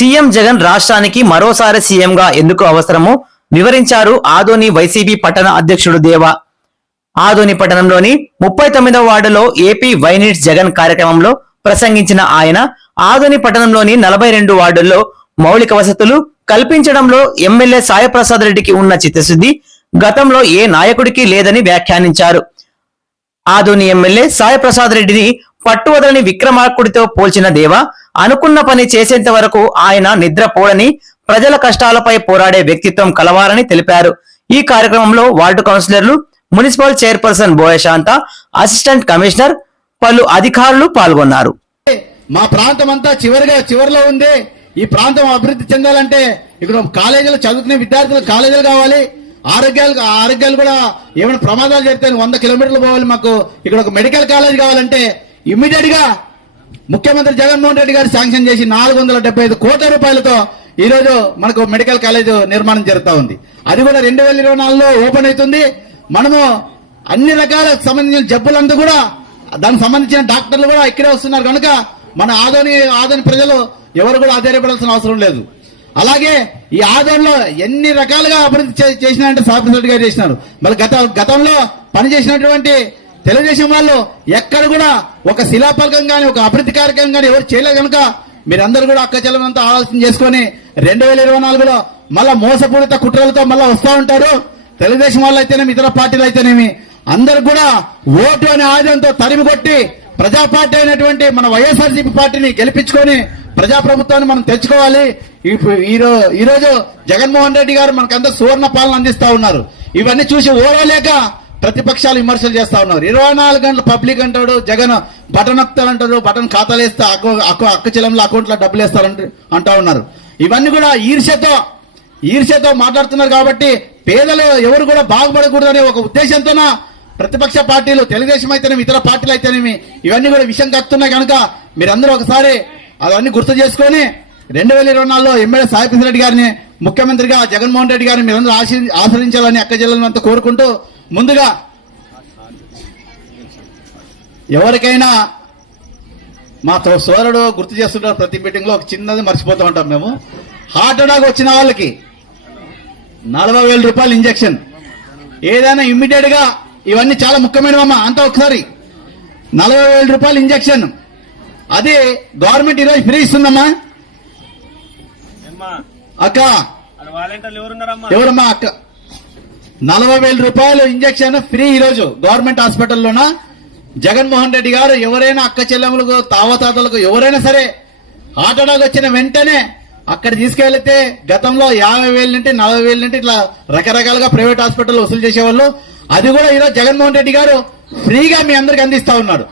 CM Jagan రాష్ట్రానికి మరోసారి సీఎంగా ఎందుకు అవసరమో వివరించారు ఆదోని వైసీపీ పట్టణ అధ్యక్షుడు దేవా. ఆదోని పట్టణంలోని 39వ వార్డులో ఏపీ వైనిట్స్ జగన్ కార్యక్రమంలో ప్రసంగించిన ఆయన ఆదోని పట్టణంలోని 42 వార్డుల్లో మౌలిక వసతులు కల్పించడంలో ఎమ్మెల్యే సాయిప్రసాద్ రెడ్డికి ఉన్న చిత్తశుద్ధి గతంలో ఏ నాయకుడికి లేదని వ్యాఖ్యానించారు. ఆదోని ఎమ్మెల్యే సాయిప్రసాద్ రెడ్డిని పట్టువదలని విక్రమార్కుడితో పోల్చిన దేవా అనుకున్న పని చేసేంత వరకు ఆయన నిద్రపోడని, ప్రజల కష్టాలపై పోరాడే వ్యక్తిత్వం కలవారని తెలిపారు. ఈ కార్యక్రమంలో వార్డు కౌన్సిలర్లు, మున్సిపల్ చైర్పర్సన్ బోయశాంత, అసిస్టెంట్ కమిషనర్, పలు అధికారులు పాల్గొన్నారు. మా ప్రాంతం అంతా చివరిలో ఉంది. ఈ ప్రాంతం అభివృద్ధి చెందాలంటే ఇక్కడ కాలేజీలో చదువుకునే విద్యార్థులు కాలేజీలు కావాలి. ఆరోగ్యాలు కూడా ఏమైనా ప్రమాదాలు జరిగితే 100 కిలోమీటర్లు పోవాలి. మాకు ఇక్కడ ఒక మెడికల్ కాలేజ్ కావాలంటే ఇమ్మీడియట్ గా ముఖ్యమంత్రి జగన్మోహన్ రెడ్డి గారు శాంక్షన్ చేసి 475 కోట్ల రూపాయలతో ఈ రోజు మనకు మెడికల్ కాలేజ్ నిర్మాణం జరుగుతా ఉంది. అది కూడా 2024లో ఓపెన్ అవుతుంది. మనము అన్ని రకాల సంబంధించిన జబ్బులంతా కూడా దానికి సంబంధించిన డాక్టర్లు కూడా ఇక్కడే వస్తున్నారు కనుక మన ఆదోని ప్రజలు ఎవరు కూడా ఆధారపడాల్సిన అవసరం లేదు. అలాగే ఈ ఆదోనిలో ఎన్ని రకాలుగా అభివృద్ధి చేసినారంటే సాయిప్రసాద్ రెడ్డి గారు చేసినారు. మళ్ళీ గతంలో పనిచేసినటువంటి తెలుగుదేశం వాళ్ళు ఎక్కడ కూడా ఒక శిలాఫలకం గాని ఒక అభివృద్ధి కార్యక్రమం గాని ఎవరు చేయలేదు కనుక మీరందరూ కూడా అక్క చెల్లెలంతా ఆలోచన చేసుకుని 2024లో మళ్ళా మోసపూరిత కుట్రలతో మళ్ళా వస్తా ఉంటారు. తెలుగుదేశం వాళ్ళు అయితేనేమి ఇతర పార్టీలు అయితేనేమి అందరు కూడా ఓటు అనే ఆయుధంతో తరిమి కొట్టి ప్రజా పార్టీ అయినటువంటి మన వైఎస్ఆర్సీపీ పార్టీని గెలిపించుకొని ప్రజాప్రభుత్వాన్ని మనం తెచ్చుకోవాలి. ఈ రోజు జగన్మోహన్ రెడ్డి గారు మనకంతా సువర్ణ పాలన అందిస్తా ఉన్నారు. ఇవన్నీ చూసి ఓరలేక ప్రతిపక్షాలు విమర్శలు చేస్తా ఉన్నారు. 24 గంటలు పబ్లిక్ అంటాడు, జగన్ బటన్ నొక్కుతారంటారు, బటన్ ఖాతాలు వేస్తే అక్క చెల్లెంలో అకౌంట్లో డబ్బులు వేస్తారంట అంటా ఉన్నారు. ఇవన్నీ కూడా ఈర్ష్యతో మాట్లాడుతున్నారు. కాబట్టి పేదలు ఎవరు కూడా బాగుపడకూడదనే ఒక ఉద్దేశంతోన ప్రతిపక్ష పార్టీలు తెలుగుదేశం అయితేనేమి ఇతర పార్టీలు అయితేనేమి ఇవన్నీ కూడా విషయం కక్కుతున్నాయి కనుక మీరందరూ ఒకసారి అవన్నీ గుర్తు చేసుకొని 2024లో ఎమ్మెల్యే సాయిప్రసాద్ రెడ్డి గారిని ముఖ్యమంత్రిగా జగన్మోహన్ రెడ్డి గారిని మీరందరూ ఆశ్రయించాలని అక్క జిల్లాలంతా కోరుకుంటూ ముందుగా ఎవరికైనా మా సోదరుడు గుర్తు చేస్తుంటారు ప్రతి మీటింగ్ లో ఒక చిన్నది మర్చిపోతూ ఉంటాం మేము. హార్ట్ అటాక్ వచ్చిన వాళ్ళకి 40,000 రూపాయలు ఇంజెక్షన్ ఏదైనా ఇమ్మీడియట్ గా ఇవన్నీ చాలా ముఖ్యమైనవమ్మా. అంతా ఒకసారి 40,000 రూపాయలు ఇంజెక్షన్ అది గవర్నమెంట్ ఈరోజు ఫ్రీ ఇస్తుందమ్మా. అక్క ఎవరమ్మా అక్క 40,000 రూపాయలు ఇంజెక్షన్ ఫ్రీ ఈరోజు గవర్నమెంట్ హాస్పిటల్లోన. జగన్మోహన్ రెడ్డి గారు ఎవరైనా అక్క చెల్లెములకు తావతాతలకు ఎవరైనా సరే హార్ట్ అటాక్ వచ్చిన వెంటనే అక్కడ తీసుకెళ్తే గతంలో 50,000 నుండి 40,000 నుండి ఇట్లా రకరకాలుగా ప్రైవేట్ హాస్పిటల్ వసూలు చేసేవాళ్ళు. అది కూడా ఈరోజు జగన్మోహన్ రెడ్డి గారు ఫ్రీగా మీ అందరికి అందిస్తా ఉన్నారు.